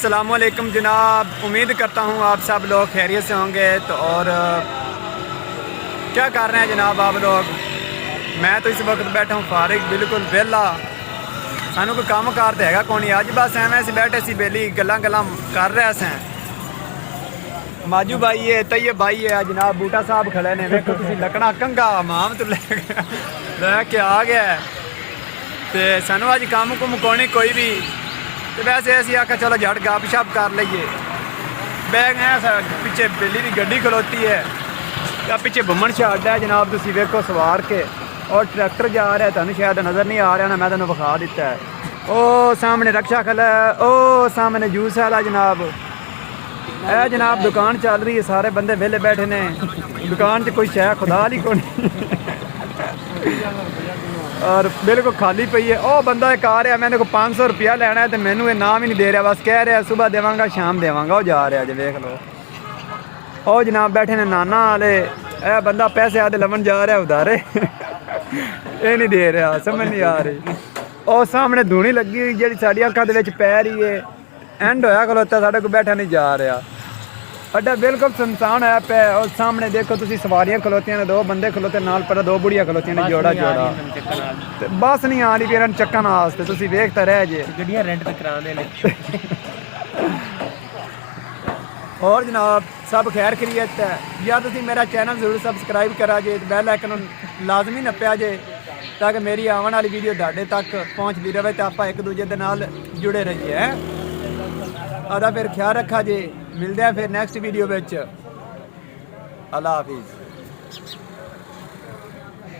अस्सलामुअलैकुम जनाब, उम्मीद करता हूँ आप सब लोग खैरियत से होंगे। तो और क्या कर रहे हैं जनाब आप लोग? मैं तो इस वक्त बैठा हूँ फारिग, बिल्कुल वेला। सानू कोई काम कार तो है कौन, अज बस एवं से बैठे सी बेली गल्लां कर रहे से। माजू भाई है, तैयब भाई है जनाब, बूटा साहब खड़े ने, देखो तुम लकड़ा कंघा माम तो लैके आ गया। तो सानू अज काम को मुकाने कोई भी, तो वैसे असी आखा चलो झट गप शप कर लीए। बैग है पिछे बिल्ली की गड्डी खलोती है, पिछे बुमन छड़ है जनाब, तुम वेखो सवार के। और ट्रैक्टर जा रहा है, तुम शायद नज़र नहीं आ रहा ना, मैं तुम विखा दिता है। ओ सामने रक्षा खला है, ओ सामने जूस वाला जनाब। है जनाब दुकान चल रही है, सारे बंदे वेले बैठे ने, दुकान च कोई शह खुदा ही को और बिल्कुल खाली पई है। ओ बंदा एक आ रहा, मैंने को 500 रुपया लेना है, तो मैनू ये नाम ही नहीं दे रहा, बस कह रहा सुबह देवांगा शाम देवांगा। वो जा रहा जे, देख लो। ओ जनाब बैठे ने नाना वाले, ए बंदा पैसे आदे लवन जा रहा उधारे ये नहीं दे रहा, समझ नहीं आ रही। और सामने धूनी लगी हुई जी साड़ी अखा के पै रही है, एंड होया खलोता, साढ़े को बैठा नहीं जा रहा। अड्डा बिल्कुल सुनसान है पे। और सामने देखो तुम सवारियां खलोतियां ने, दो बंदे खलोते नाल, पर दो बुढ़िया खलोतियां ने, जोड़ा जोड़ा। बस नहीं आ रही फिर चक्कन वास्ते, तुम वेखते रह जे गड्डियां रेंट पे कराने ने। और जनाब सब खैर खैरियत है या? तुम मेरा चैनल जरूर सबसक्राइब करा जे, बैल आइकन लाजमी नप्या जे, ताकि मेरी आने वाली वीडियो तुहाडे तक पहुँचती रहे, तो आप एक दूजे के नाल जुड़े रहिए। है आदा फिर ख्याल रखा जे, मिलते हैं फिर नैक्सट वीडियो। अल्लाह हाफिज़।